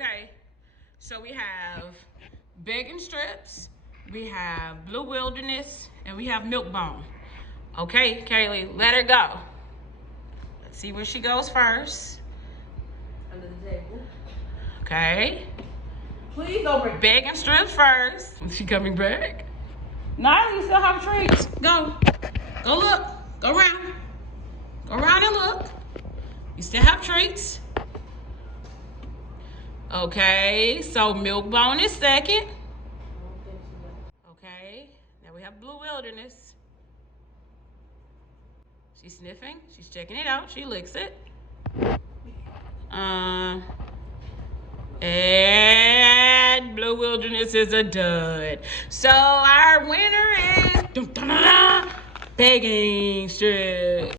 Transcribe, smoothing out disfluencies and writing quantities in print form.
Okay, so we have Beggin Strips, we have Blue Wilderness, and we have Milk Bone. Okay, Kaylee, let her go. Let's see where she goes first. Under the table. Okay. Please over. Beggin Strips first. Is she coming back? Nylah, you still have treats. Go. Go look. Go around. Go around and look. You still have treats. Okay, so Milk Bone is second. Okay, now we have Blue Wilderness. She's sniffing. She's checking it out. She licks it. And Blue Wilderness is a dud. So our winner is Beggin Strips.